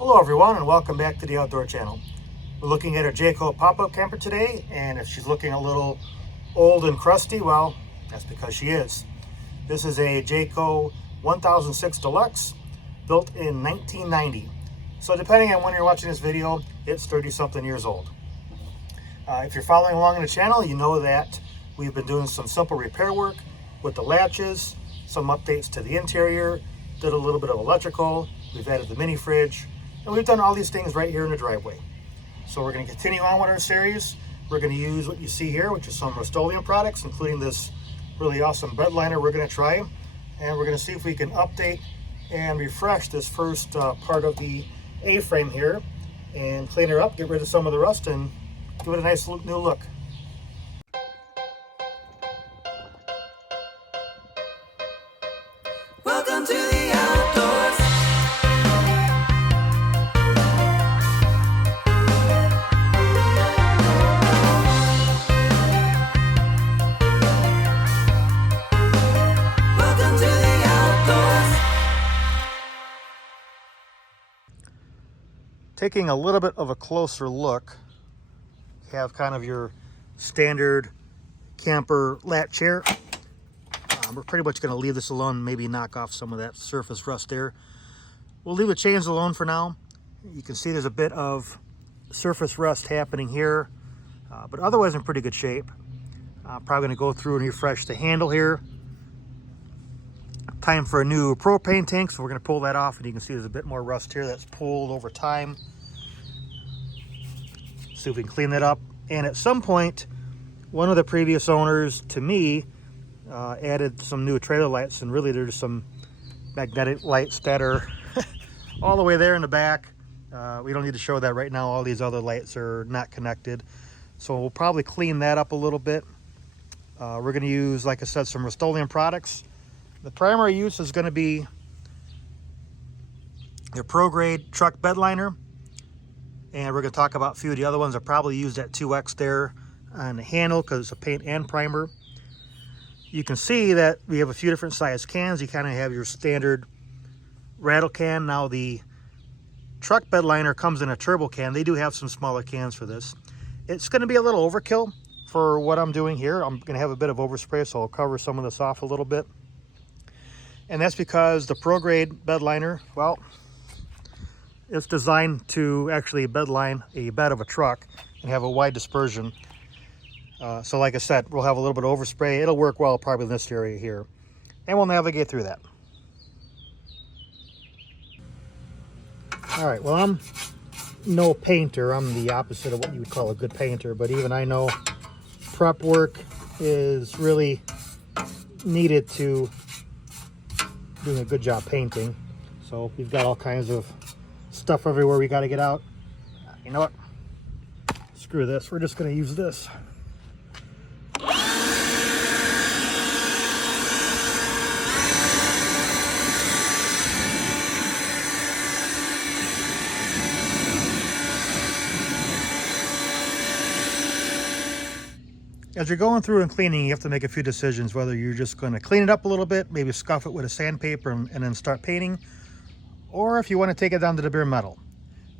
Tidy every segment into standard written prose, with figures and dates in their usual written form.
Hello everyone and welcome back to the Outdoor Channel. We're looking at our Jayco pop-up camper today, and if she's looking a little old and crusty, well, that's because she is. This is a Jayco 1006 Deluxe, built in 1990. So depending on when you're watching this video, it's 30-something years old. If you're following along in the channel, you know that we've been doing some simple repair work with the latches, some updates to the interior, did a little bit of electrical, we've added the mini fridge, and we've done all these things right here in the driveway. So we're going to continue on with our series. We're going to use what you see here, which is some rest-oleum products, including this really awesome bed liner we're going to try. And we're going to see if we can update and refresh this first part of the A-frame here and clean her up, get rid of some of the rust, and give it a nice new look. Welcome to the outdoors. Welcome to the outdoors. Taking a little bit of a closer look, you have kind of your standard camper lat chair. We're pretty much going to leave this alone, maybe knock off some of that surface rust there. We'll leave the chains alone for now. You can see there's a bit of surface rust happening here, but otherwise in pretty good shape. Probably going to go through and refresh the handle here. Time for a new propane tank, so we're going to pull that off, and you can see there's a bit more rust here that's pulled over time. See if we can clean that up. And at some point, one of the previous owners, to me, added some new trailer lights, and really there's some magnetic lights that are all the way there in the back. We don't need to show that right now. All these other lights are not connected, so we'll probably clean that up a little bit. We're going to use, like I said, some rest-oleum products. The primary use is going to be your pro-grade truck bed liner, and we're going to talk about a few of the other ones. I probably used that 2X there on the handle because it's a paint and primer. You can see that we have a few different size cans. You kind of have your standard rattle can. Now the truck bed liner comes in a turbo can. They do have some smaller cans for this. It's going to be a little overkill for what I'm doing here. I'm going to have a bit of overspray, so I'll cover some of this off a little bit. And that's because the pro grade bed liner, well, it's designed to actually bed line a bed of a truck and have a wide dispersion. So like I said, we'll have a little bit of overspray. It'll work well probably in this area here, and we'll navigate through that. All right, well, I'm no painter. I'm the opposite of what you would call a good painter, but even I know prep work is really needed to doing a good job painting. So we've got all kinds of stuff everywhere we got to get out. You know what? Screw this. We're just going to use this. As you're going through and cleaning, you have to make a few decisions, whether you're just going to clean it up a little bit, maybe scuff it with a sandpaper and then start painting, or if you want to take it down to the bare metal.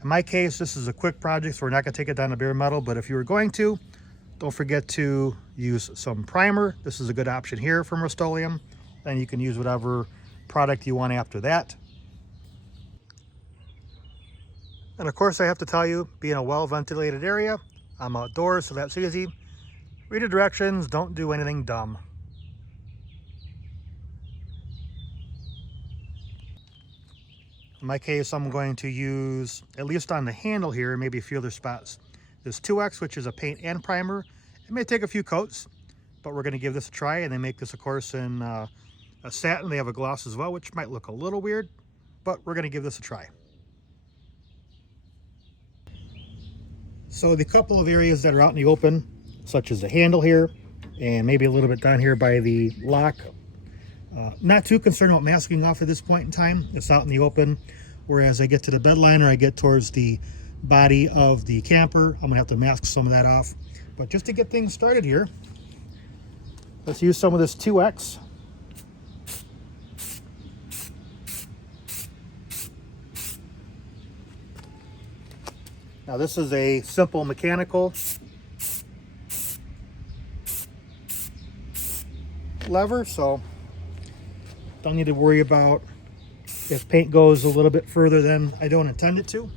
In my case, this is a quick project, so we're not going to take it down to bare metal, but if you were going to, don't forget to use some primer. This is a good option here from Rest-Oleum. Then you can use whatever product you want after that. And of course, I have to tell you, being a well-ventilated area, I'm outdoors, so that's easy. Read the directions, don't do anything dumb. In my case, I'm going to use, at least on the handle here, maybe a few other spots, this 2X, which is a paint and primer. It may take a few coats, but we're going to give this a try. And they make this, of course, in a satin. They have a gloss as well, which might look a little weird, but we're going to give this a try. So the couple of areas that are out in the open, such as the handle here, and maybe a little bit down here by the lock. Not too concerned about masking off at this point in time. It's out in the open. Whereas I get to the bed liner, I get towards the body of the camper, I'm gonna have to mask some of that off. But just to get things started here, let's use some of this 2X. Now this is a simple mechanical lever, so don't need to worry about if paint goes a little bit further than I don't intend it to.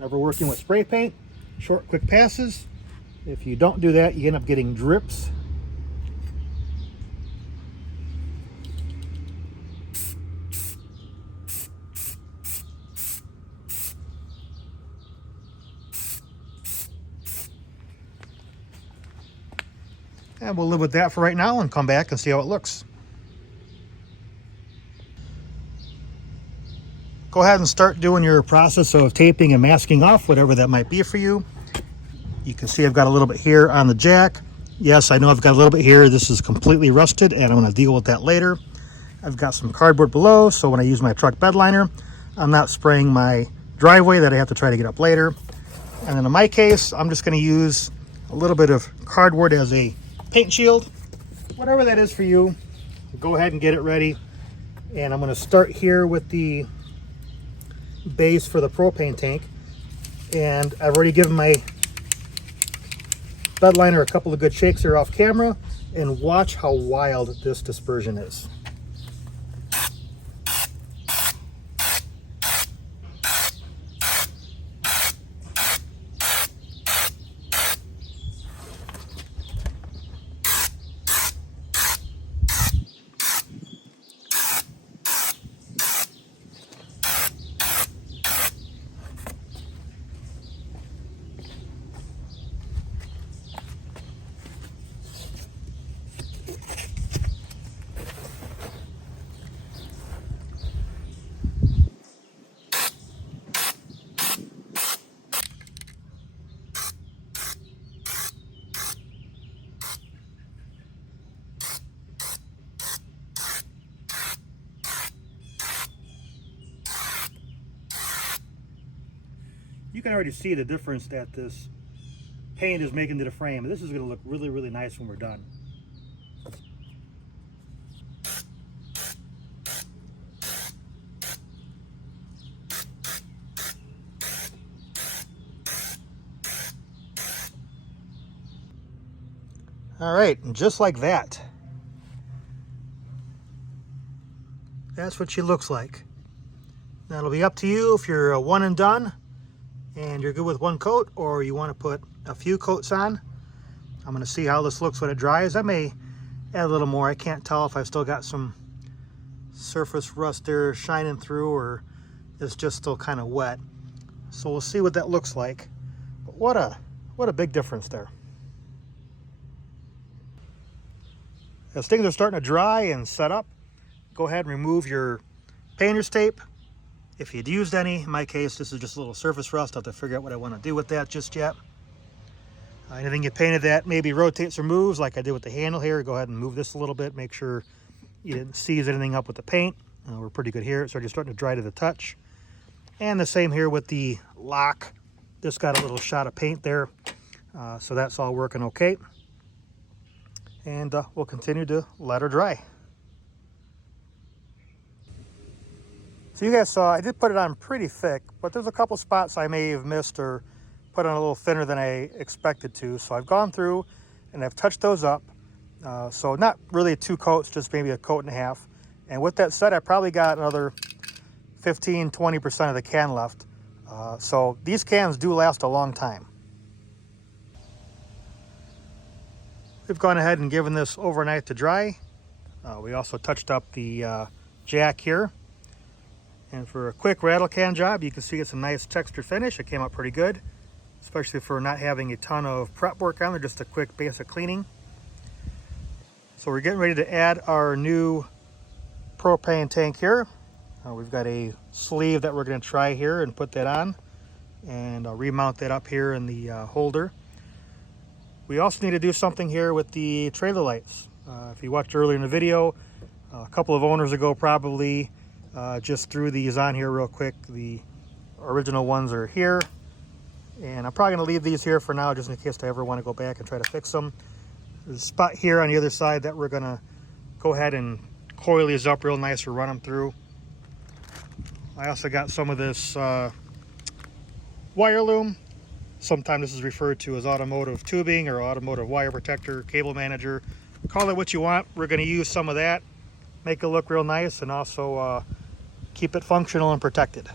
Never working with spray paint, short quick passes. If you don't do that, you end up getting drips. And we'll live with that for right now and come back and see how it looks. Go ahead and start doing your process of taping and masking off, whatever that might be for you. You can see I've got a little bit here on the jack. Yes, I know I've got a little bit here. This is completely rusted and I'm going to deal with that later. I've got some cardboard below, so when I use my truck bed liner, I'm not spraying my driveway that I have to try to get up later. And then in my case, I'm just going to use a little bit of cardboard as a paint shield. Whatever that is for you, go ahead and get it ready. And I'm going to start here with the base for the propane tank. And I've already given my bed liner a couple of good shakes here off camera, and watch how wild this dispersion is. You can already see the difference that this paint is making to the frame. This is going to look really, really nice when we're done. All right, and just like that, that's what she looks like. That'll be up to you if you're a one and done and you're good with one coat, or you want to put a few coats on. I'm going to see how this looks when it dries. I may add a little more. I can't tell if I've still got some surface rust there shining through, or it's just still kind of wet. So we'll see what that looks like. But what a big difference there. As things are starting to dry and set up, go ahead and remove your painter's tape. If you'd used any, in my case, this is just a little surface rust. I'll have to figure out what I want to do with that just yet. Anything you painted that maybe rotates or moves, like I did with the handle here, go ahead and move this a little bit. Make sure you didn't seize anything up with the paint. We're pretty good here. It's already starting to dry to the touch. And the same here with the lock. This got a little shot of paint there. So that's all working okay. And we'll continue to let her dry. So you guys saw, I did put it on pretty thick, but there's a couple spots I may have missed or put on a little thinner than I expected to. So I've gone through and I've touched those up. So not really 2 coats, just maybe a coat and a half. And with that said, I probably got another 15–20% of the can left. So these cans do last a long time. We've gone ahead and given this overnight to dry. We also touched up the jack here. And for a quick rattle can job, you can see it's a nice texture finish. It came out pretty good, especially for not having a ton of prep work on there, just a quick basic cleaning. So we're getting ready to add our new propane tank here. We've got a sleeve that we're going to try here and put that on, and I'll remount that up here in the holder. We also need to do something here with the trailer lights. If you watched earlier in the video, a couple of owners ago probably just threw these on here real quick. The original ones are here, and I'm probably going to leave these here for now just in case I ever want to go back and try to fix them. There's a spot here on the other side that we're going to go ahead and coil these up real nice to run them through. I also got some of this wire loom. Sometimes this is referred to as automotive tubing or automotive wire protector, cable manager. Call it what you want. We're going to use some of that, make it look real nice, and also keep it functional and protected.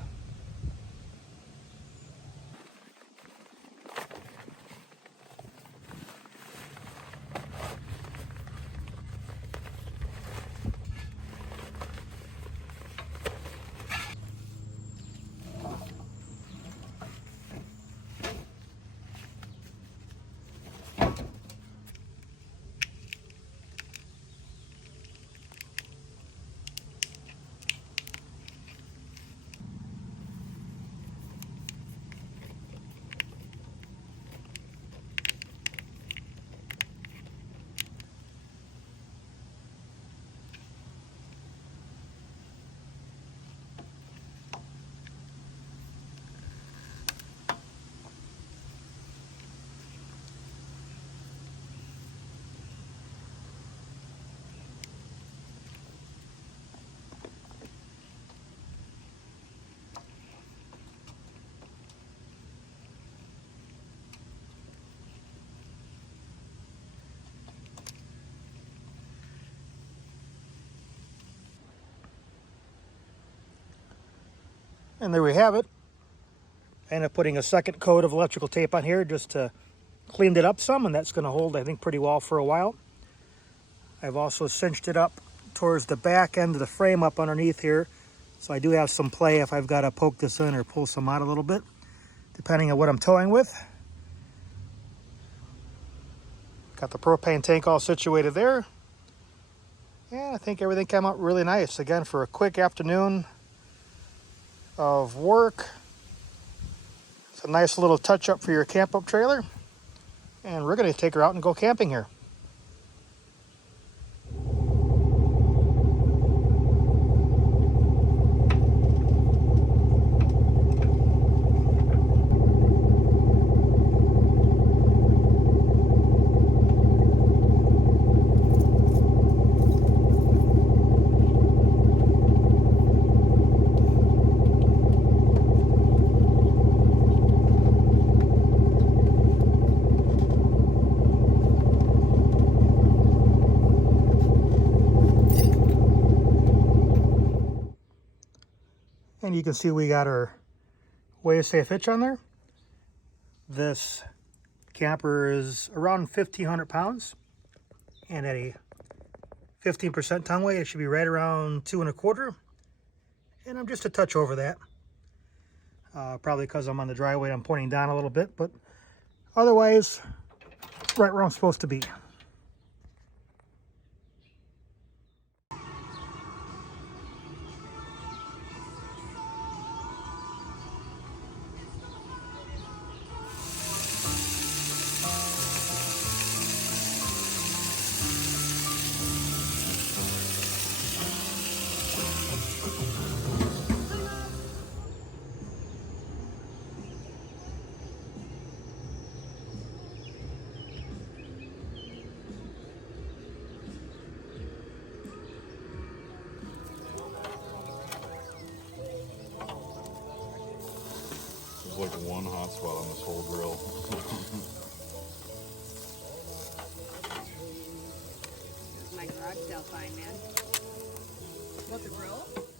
And there we have it. I ended up putting a second coat of electrical tape on here just to clean it up some, and that's going to hold, I think, pretty well for a while. I've also cinched it up towards the back end of the frame up underneath here, so I do have some play if I've got to poke this in or pull some out a little bit, depending on what I'm towing with. Got the propane tank all situated there. And I think everything came out really nice. Again, for a quick afternoon of work. It's a nice little touch-up for your camp-up trailer. And we're going to take her out and go camping here. And you can see we got our Way Safe hitch on there. This camper is around 1,500 pounds, and at a 15% tongue weight, it should be right around 2.25. And I'm just a touch over that. Probably because I'm on the dry weight, I'm pointing down a little bit, but otherwise, right where I'm supposed to be. Like one hot spot on this whole grill. My garage sale fine, man. What, the grill?